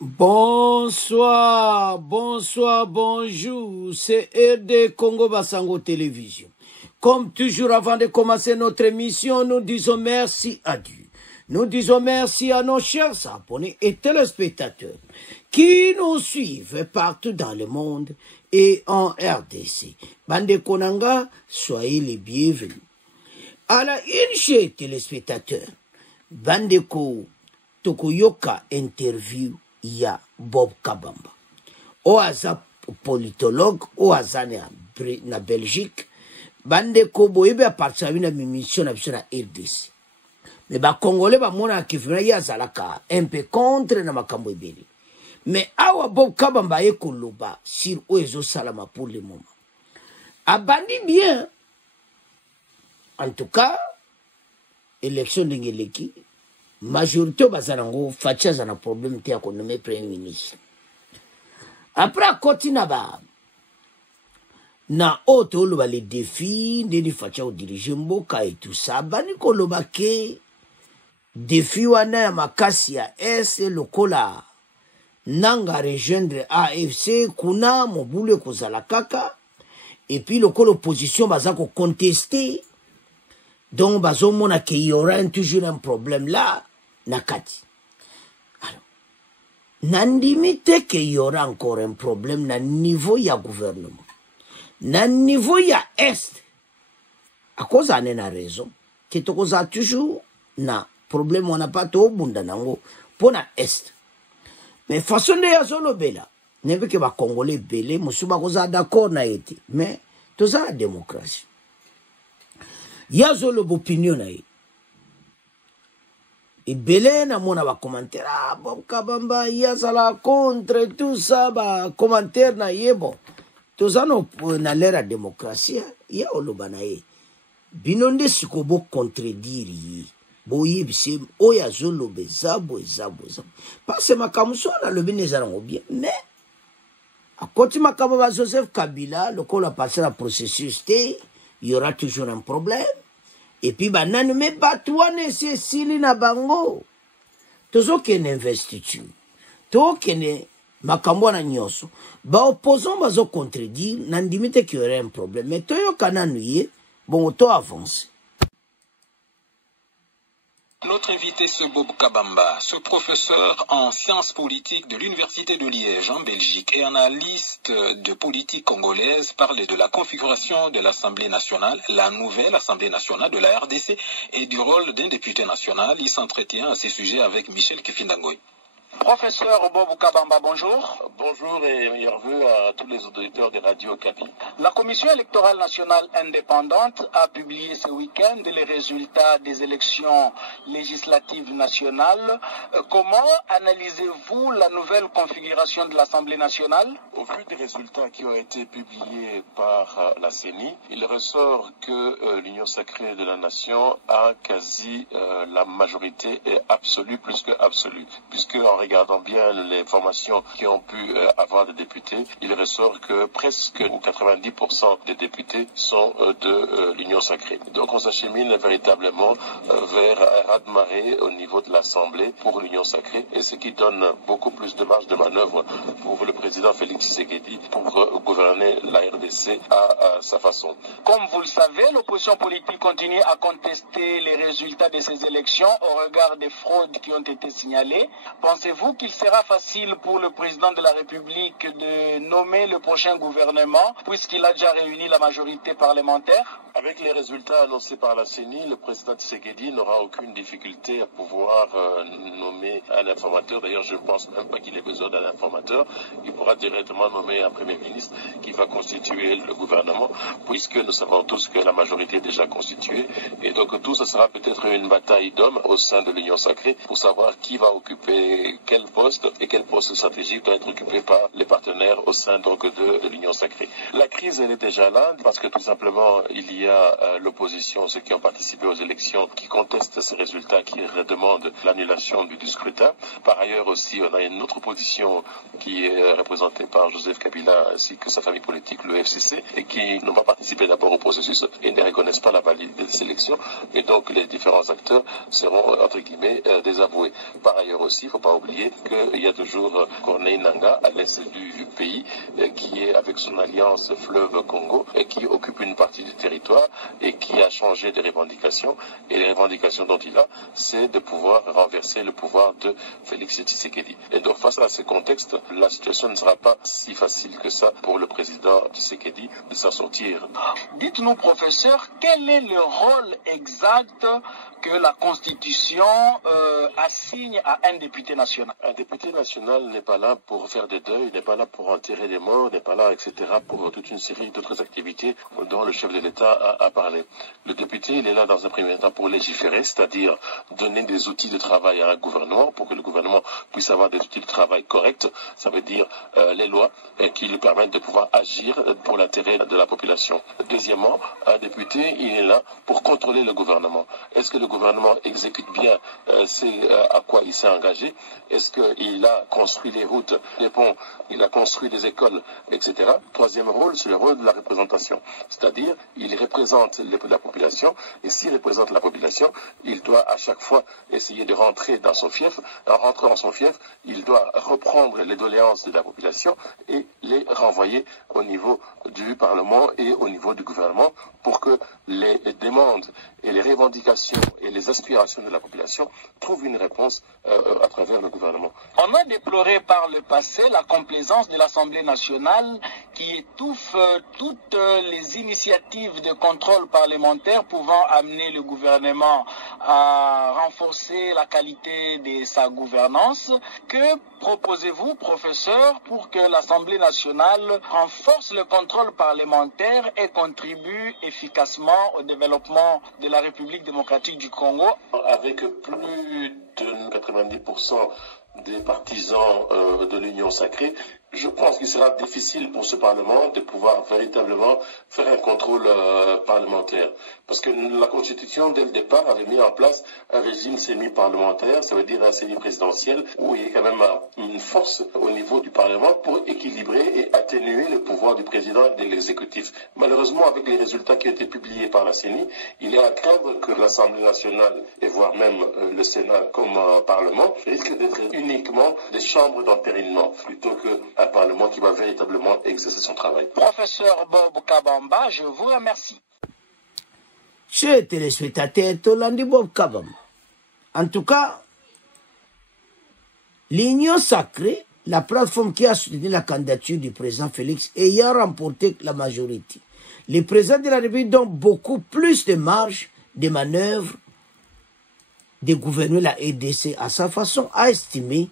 Bonsoir, bonsoir, bonjour, c'est RD Congo Basango Télévision. Comme toujours, avant de commencer notre émission, nous disons merci à Dieu. Nous disons merci à nos chers abonnés et téléspectateurs qui nous suivent partout dans le monde et en RDC. Bande Konanga, soyez les bienvenus. Alors, une chers téléspectateurs, Bandeko Tokoyoka interview ya Bob Kabamba. Oaza politologue, oaza na Belgique, Bandeko boyebe a participé na mission na RDC. Mais ba Congolais ba mona kifuna ya zalaka un peu contre na makambo ebele. Mais awa Bob Kabamba ekoloba sur oezo salama pour le moment. Abandi bien. En tout cas, élection d'Ingeleki, majorité bazanango facha zana problème te ko nommer premier ministre. Après kotina ba na auto lo les défis de facha au diriger mboka et tout ça bani ko lo ba ke défi wana ya makasi ya S lokola nanga rejoindre AFC kuna mobule ko zala kaka et puis lokola opposition bazako contester. Donc, bazomona qu'il y aura toujours un problème là, nakati. Alors, nandimite qu'il y aura encore un problème na niveau ya gouvernement. Na niveau ya Est. À cause d'en a raison. Que to cause toujours na problème on n'a pas tout bunda nango pour na Est. Mais façon de yazolo bela. Nebe que ba Congolais belé, musuba cause d'accord na été. Mais, tout ça la démocratie. Yazo l'opinion na ye. Et belé na mona ba commentaire ah Bob Kabamba yaza la contre tout ça ba commentaire na ye bon. Tout ça no na l'ère démocratie ya oloba na ye. Binonde sikobo contredire yi. Bo yebise o yazo lobe zabo. Parce makamuso na lobi nezarango bien mais à côté makaba Joseph Kabila le col a passé la processus il y aura toujours un problème. Et puis, banane, mais batouane, c'est sili na bango. Tozo kene investiture. To kene makambo na nyoso. Ba opposant bazo contredire, nandimite qu'il y aurait un problème. Mais toyo kananuye, bon, to avance. Notre invité, c'est Bob Kabamba, ce professeur en sciences politiques de l'Université de Liège en Belgique et analyste de politique congolaise, parle de la configuration de l'Assemblée nationale, la nouvelle Assemblée nationale de la RDC et du rôle d'un député national. Il s'entretient à ces sujets avec Michel Kefindangoy. Professeur Bob Kabamba, bonjour. Bonjour et meilleurs vœux à tous les auditeurs de Radio Kapi. La Commission électorale nationale indépendante a publié ce week-end les résultats des élections législatives nationales. Comment analysez-vous la nouvelle configuration de l'Assemblée nationale? Au vu des résultats qui ont été publiés par la CENI, il ressort que l'Union sacrée de la nation a quasi la majorité absolue plus que absolue, puisque en regardant bien les formations qui ont pu avoir des députés, il ressort que presque 90% des députés sont de l'Union sacrée. Donc on s'achemine véritablement vers un raz-de-marée au niveau de l'Assemblée pour l'Union sacrée, et ce qui donne beaucoup plus de marge de manœuvre pour le président Félix Tshisekedi pour gouverner la RDC à sa façon. Comme vous le savez, l'opposition politique continue à contester les résultats de ces élections au regard des fraudes qui ont été signalées. Pensez-vous qu'il sera facile pour le président de la République de nommer le prochain gouvernement puisqu'il a déjà réuni la majorité parlementaire? Avec les résultats annoncés par la CENI, le président Tshisekedi n'aura aucune difficulté à pouvoir nommer un informateur. D'ailleurs, je ne pense même pas qu'il ait besoin d'un informateur. Il pourra directement nommer un Premier ministre qui va constituer le gouvernement, puisque nous savons tous que la majorité est déjà constituée. Et donc tout ça sera peut-être une bataille d'hommes au sein de l'Union sacrée pour savoir qui va occuper quel poste et quel poste stratégique doit être occupé par les partenaires au sein donc de l'Union sacrée. La crise, elle est déjà là, parce que tout simplement, il y a l'opposition, ceux qui ont participé aux élections, qui contestent ces résultats, qui demandent l'annulation du scrutin. Par ailleurs aussi, on a une autre opposition qui est représentée par Joseph Kabila ainsi que sa famille politique, le FCC, et qui n'ont pas participé d'abord au processus et ne reconnaissent pas la validité des élections. Et donc les différents acteurs seront, entre guillemets, désavoués. Par ailleurs aussi, il ne faut pas oublier voyez qu'il y a toujours Corneille Nangaa à l'est du pays qui est avec son alliance Fleuve Congo et qui occupe une partie du territoire et qui a changé de revendications. Et les revendications dont il a, c'est de pouvoir renverser le pouvoir de Félix Tshisekedi. Et donc face à ce contexte, la situation ne sera pas si facile que ça pour le président Tshisekedi de s'en sortir. Dites-nous, professeur, quel est le rôle exact que la Constitution assigne à un député national? Un député national n'est pas là pour faire des deuils, n'est pas là pour enterrer des morts, n'est pas là, etc., pour toute une série d'autres activités dont le chef de l'État a parlé. Le député, il est là dans un premier temps pour légiférer, c'est-à-dire donner des outils de travail à un gouvernement pour que le gouvernement puisse avoir des outils de travail corrects, ça veut dire les lois qui lui permettent de pouvoir agir pour l'intérêt de la population. Deuxièmement, un député, il est là pour contrôler le gouvernement. Est-ce que le gouvernement exécute bien à quoi il s'est engagé? Est-ce qu'il a construit les routes, les ponts, il a construit des écoles, etc. Troisième rôle, c'est le rôle de la représentation. C'est-à-dire, il représente la population, et s'il représente la population, il doit à chaque fois essayer de rentrer dans son fief. En rentrant dans son fief, il doit reprendre les doléances de la population et les renvoyer au niveau du Parlement et au niveau du gouvernement pour que les demandes et les revendications et les aspirations de la population trouvent une réponse à travers le gouvernement. On a déploré par le passé la complaisance de l'Assemblée nationale qui étouffe toutes les initiatives de contrôle parlementaire pouvant amener le gouvernement à renforcer la qualité de sa gouvernance. Que proposez-vous, professeur, pour que l'Assemblée nationale renforce le contrôle parlementaire et contribue efficacement au développement de la République démocratique du Congo? Avec plus de 90% des partisans de l'Union sacrée, je pense qu'il sera difficile pour ce Parlement de pouvoir véritablement faire un contrôle parlementaire. Parce que la Constitution, dès le départ, avait mis en place un régime semi-parlementaire, ça veut dire un semi-présidentiel, où il y a quand même une force au niveau du Parlement pour équilibrer et atténuer le pouvoir du président et de l'exécutif. Malheureusement, avec les résultats qui ont été publiés par la CENI, il est à craindre que l'Assemblée nationale, et voire même le Sénat comme Parlement, risque d'être uniquement des chambres d'entérinement, plutôt qu'un Parlement qui va véritablement exercer son travail. Professeur Bob Kabamba, je vous remercie. Chers téléspectateurs, Tolandi Bob Kabamba. En tout cas, l'Union sacrée, la plateforme qui a soutenu la candidature du président Félix, ayant remporté la majorité, le président de la République donne beaucoup plus de marge de manœuvre de gouverner la RDC à sa façon, a estimé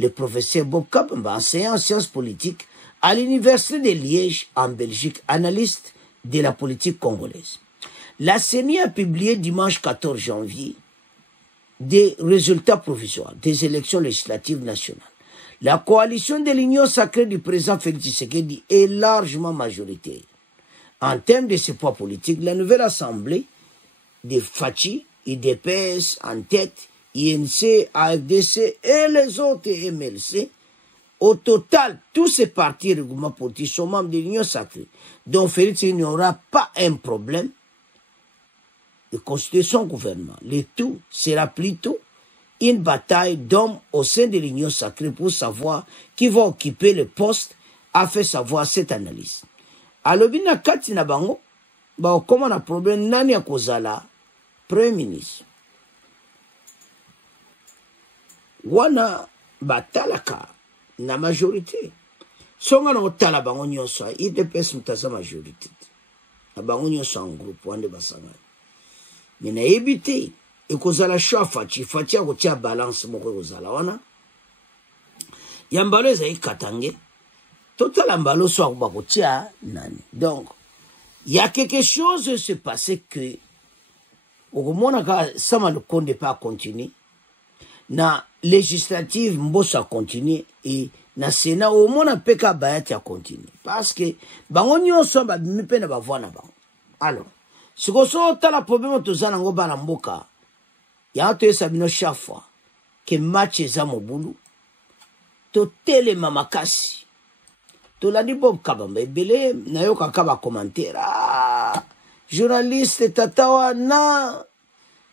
le professeur Bob Kabamba, enseignant en sciences politiques à l'Université de Liège en Belgique, analyste de la politique congolaise. La CENI a publié dimanche 14 janvier des résultats provisoires des élections législatives nationales. La coalition de l'Union sacrée du président Félix Tshisekedi est largement majoritaire. En termes de ses poids politiques, la nouvelle assemblée de Fachi, IDPS en tête, INC, AFDC et les autres MLC, au total, tous ces partis et regroupements politiques sont membres de l'Union sacrée. Donc Félix il n'y aura pas un problème de constituer son gouvernement. Le tout sera plutôt une bataille d'hommes au sein de l'Union sacrée pour savoir qui va occuper le poste, a fait savoir cette analyse. Alors, bina kati na bango, ba comment na problème nani ya kozala Premier ministre. Wana batalaka na majorité. Songa na otala bango nyonso, IDPS mutaza majorité. Na bango nyonso en groupe wande basanga. Mina ebite ekozala choix Fachi akotia balance moko ekozala wana. Ya mbalo ezali katange. Total mbalo so akotia nani. Donc il y a quelque chose se passé que au moins ça le compte pas continuer. Na législative mbosa continuer et na Sénat au moins peka bayati a continuer parce que bango nyonso ba mipe na bavwa na bango. Alors si vous avez la problème de ça, vous avez mboka. Il y a un sabino chaque fois que match est à mon boulot. To télé mamakasi. To la dit Bob Kabamba. Belé, na yo kakaba commentaire. Ah, journaliste, tatawa, na.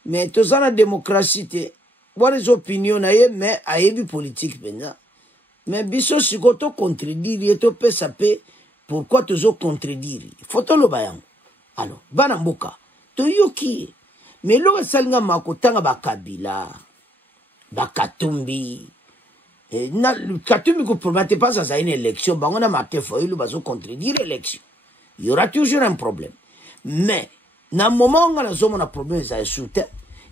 Mais to ça la démocratie, voir les opinions mais ayebi politique maintenant. Mais biso sikoto contredire to pe sapé pourquoi toujours contredire. Photo lo bayang. Alors, bana mboka to yoki. Mais lo salinga makotanga bakabila. Bakatumbi. Na Katumbi ko promette pas ça une élection, ba on a marqué foilu bazo contredire l'élection. Il y aura toujours un problème. Mais na moment on a zomo na problème ça soutien.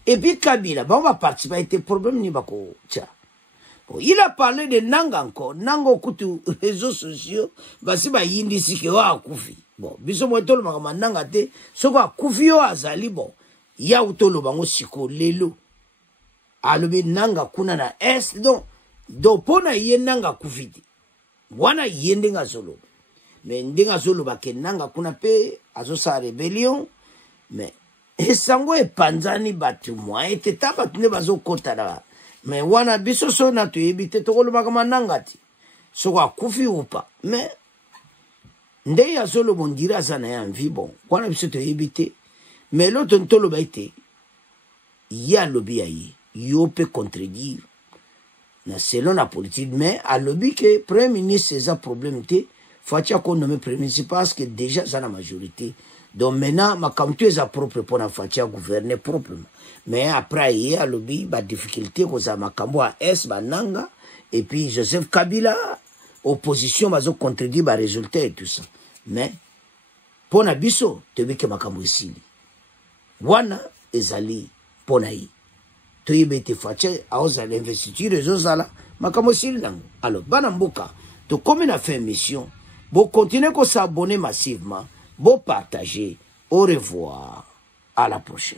Et puis Kabila, on va participer à este problème ni bako tcha. Il a parlé de Nanga encore, Nanga kutu réseaux sociaux, basi ba yindi sike wa kufi. Bon, biso mwetolo makama Nanga te, soko kufi yo azali bon. Ya utolo bango siko lelo. Alobi Nanga kuna na est donc pona ye Nanga kufiti. Wana yende nga solo. Mais ndenga solo ba ke Nanga kuna pe azo sa rébellion, mais esango epanzani batu mwa ete taba tune bazo kota na. Mais wana biso so na to ebite to kolo makama Nanga ti. So kwa kufi upa. Mais nde ya solo bondira sana ya mvi bon. Wana biso to ebite. Mais l'autre ntolo ba ete ya lobi ya yi. Yo peut contredire. Selon la politique, mais à lobby que Premier ministre c'est un problème te, faut qu'on nomme Premier ministre parce que déjà c'est la majorité. Donc maintenant, ma comme tu es à propre pour la fatia gouverner proprement. Mais après il y a lobby, bah difficulté que ça ma kambo à S, bah Nanga et puis Joseph Kabila, opposition va se contredire bah résultat et tout ça. Mais pour na biso, te bi que ma kambo ici. Wana ezali ponaï. To yebete fache aoza l'investiture ezozala makamo silango. Alors bana mboka to comme na fait mission bo continuer ko s'abonner massivement bo partager. Au revoir, à la prochaine.